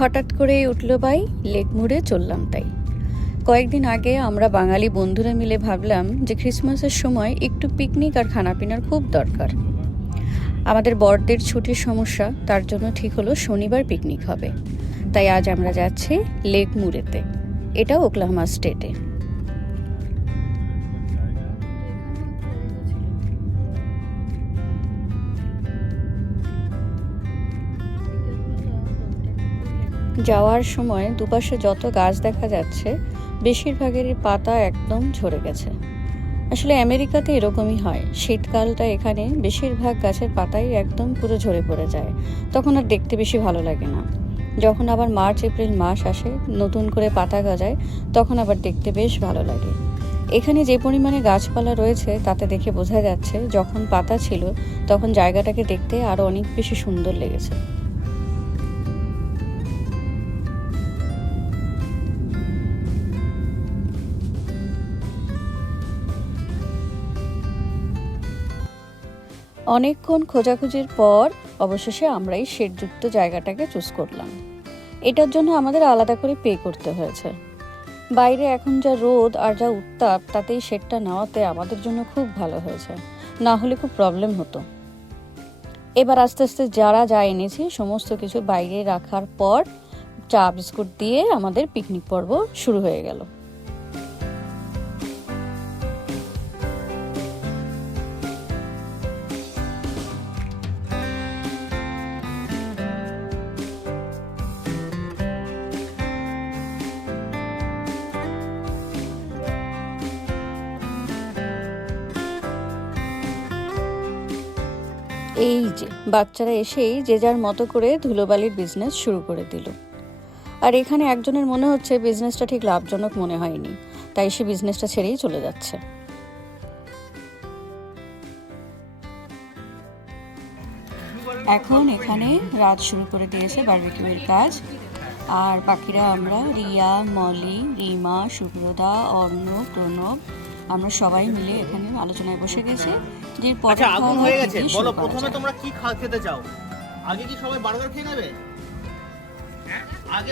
হঠাৎ করেই উঠল ভাই, লেক মুড়ে চললাম তাই। কয়েকদিন আগে আমরা বাঙালি বন্ধুরা মিলে ভাবলাম যে ক্রিসমাসের সময় একটু পিকনিক আর খানাপিনার খুব দরকার। আমাদের বড়দের ছুটির সমস্যা, তার জন্য ঠিক হলো শনিবার পিকনিক হবে। তাই আজ আমরা যাচ্ছি লেক মুরেতে, এটা ওকলাহোমা স্টেটে। যাওয়ার সময় দুপাশে যত গাছ দেখা যাচ্ছে বেশিরভাগেরই পাতা একদম ঝরে গেছে। আসলে আমেরিকাতে এরকমই হয়, শীতকালটা এখানে বেশিরভাগ গাছের পাতাই একদম পুরো ঝরে পড়ে যায়, তখন আর দেখতে বেশি ভালো লাগে না। যখন আবার মার্চ এপ্রিল মাস আসে, নতুন করে পাতা গজায়, তখন আবার দেখতে বেশ ভালো লাগে। এখানে যে পরিমাণে গাছপালা রয়েছে তাতে দেখে বোঝা যাচ্ছে যখন পাতা ছিল তখন জায়গাটাকে দেখতে আরো অনেক বেশি সুন্দর লেগেছে। অনেকক্ষণ খোঁজাখুঁজির পর অবশেষে আমরা এই শেডযুক্ত জায়গাটাকে চুজ করলাম। এটার জন্য আমাদের আলাদা করে পে করতে হয়েছে। বাইরে এখন যা রোদ আর যা উত্তাপ, তাতে এই শেডটা নেওয়াতে আমাদের জন্য খুব ভালো হয়েছে, না হলে খুব প্রবলেম হতো। এবার আস্তে আস্তে যারা যা এনেছি সমস্ত কিছু বাইরে রাখার পর চা বিস্কুট দিয়ে আমাদের পিকনিক পর্ব শুরু হয়ে গেল। এই যে বাচ্চারা এসেই যে যার মতো করে ধুলোবালির বিজনেস শুরু করে দিল। আর এখানে একজনের মনে হচ্ছে বিজনেসটা ঠিক লাভজনক মনে হয়নি, তাই সে বিজনেসটা ছেড়েই চলে যাচ্ছে। এখন এখানে রাত শুরু করে দিয়েছে বারবিকিউয়ের কাজ। আর বাকিরা আমরা রিয়া, মলি, রিমা, সুব্রতা, অর্ণ, প্রণব, আমরা সবাই মিলে এখানে আলোচনায় বসে গেছে যে পরে আগুন হয়ে গেছে। বলো প্রথমে তোমরা কি খেতে চাও? আগে কি সবাই বার্গার খেয়ে নেবে? আগে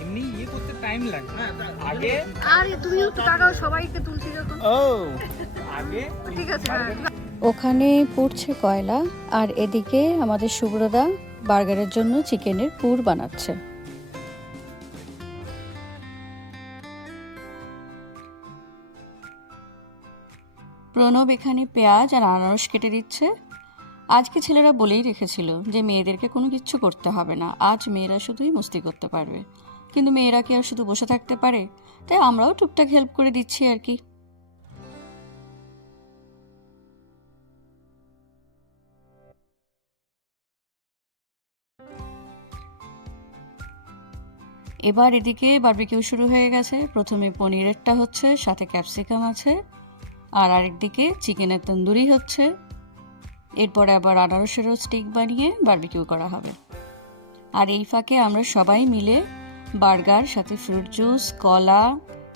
এমনি করতে টাইম লাগে। আগে আরে তুমিও তো টাকাও সবাইকে তুলছি যখন। ও আগে ঠিক আছে। ওখানে পুড়ছে কয়লা, আর এদিকে আমাদের সুব্রতা বার্গারের জন্য চিকেনের পুর বানাচ্ছে। প্রণব এখানে পেঁয়াজ আর আনারস কেটে দিচ্ছে। আজকে ছেলেরা বলেই রেখেছিল যে মেয়েদেরকে কোনো কিচ্ছু করতে হবে না, আজ মেয়েরা শুধুই মস্তি করতে পারবে। কিন্তু মেয়েরা কি আর শুধু বসে থাকতে পারে? তাই আমরাও টুকটাক হেল্প করে দিচ্ছি আর কি। এবার এদিকে বারবিকিউ শুরু হয়ে গেছে। প্রথমে পনিরেরটা হচ্ছে, সাথে ক্যাপসিকাম আছে, আর আরেকদিকে চিকেনের তন্দুরি হচ্ছে। এরপরে আবার আনারসেরও স্টিক বানিয়ে বারবিকিউ করা হবে। আর এই ফাঁকে আমরা সবাই মিলে বার্গার, সাথে ফ্রুট জুস, কলা,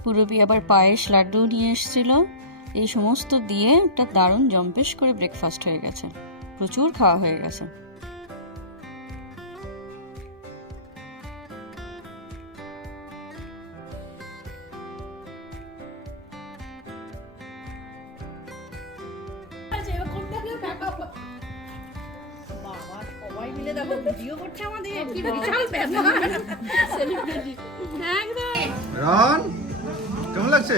পুরবি আবার পায়েস, লাড্ডু নিয়ে এসেছিল। এই সমস্ত দিয়ে একটা দারুণ জম্পেশ করে ব্রেকফাস্ট হয়ে গেছে, প্রচুর খাওয়া হয়ে গেছে। সবাই মিলে দেখো ভিডিও করছে আমাদের, কি বিশাল ব্যাপার। সেলিব্রিটি একদম। রন, কেমন লাগছে?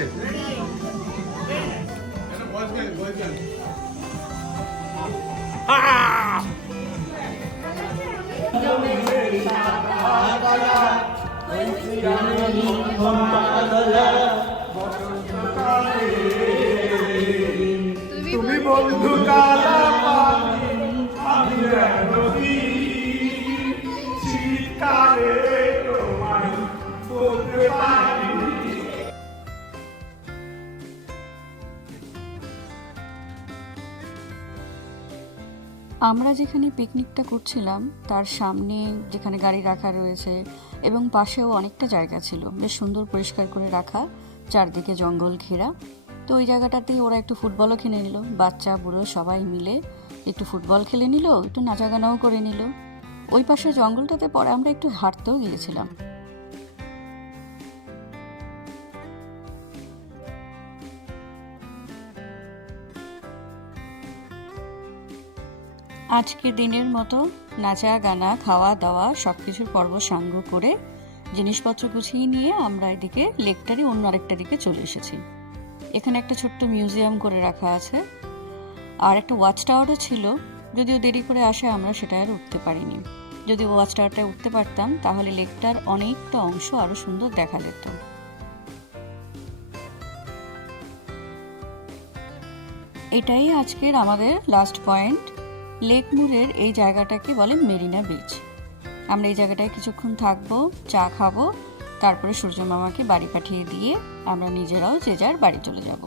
তুমি বন্ধু কালা পানি, আমি নদী, শীতকালে তোমায় বলতে পারি। আমরা যেখানে পিকনিকটা করছিলাম তার সামনে যেখানে গাড়ি রাখা রয়েছে এবং পাশেও অনেকটা জায়গা ছিল, বেশ সুন্দর পরিষ্কার করে রাখা, চারদিকে জঙ্গল ঘেরা। তো ওই জায়গাটাতে ওরা একটু ফুটবলও খেলে নিল, বাচ্চা বুড়ো সবাই মিলে একটু ফুটবল খেলে নিল, একটু নাচা গানাও করে নিল। ওই পাশে জঙ্গলটাতে পরে আমরা একটু হাঁটতেও গিয়েছিলাম। আজকের দিনের মতো নাচা গানা খাওয়া দাওয়া সবকিছুর পর্ব সাঙ্গ করে জিনিসপত্র গুছিয়ে নিয়ে আমরা এদিকে লেকটারই অন্য আরেকটা দিকে চলে এসেছি। এখানে একটা ছোট্ট মিউজিয়াম করে রাখা আছে, আর একটা ওয়াচ টাওয়ারও ছিল, যদিও দেরি করে আসে আমরা সেটা আর উঠতে পারিনি। যদি ওয়াচ টাওয়ারটায় উঠতে পারতাম তাহলে লেকটার অনেকটা অংশ আরো সুন্দর দেখা যেত। এটাই আজকের আমাদের লাস্ট পয়েন্ট। লেক মুরের এই জায়গাটাকে বলে মেরিনা বিচ। আমরা এই জায়গাটায় কিছুক্ষণ থাকবো, চা খাবো, তারপরে সূর্য মামাকে বাড়ি পাঠিয়ে দিয়ে আমরা নিজেরাও যে যার বাড়ি চলে যাব।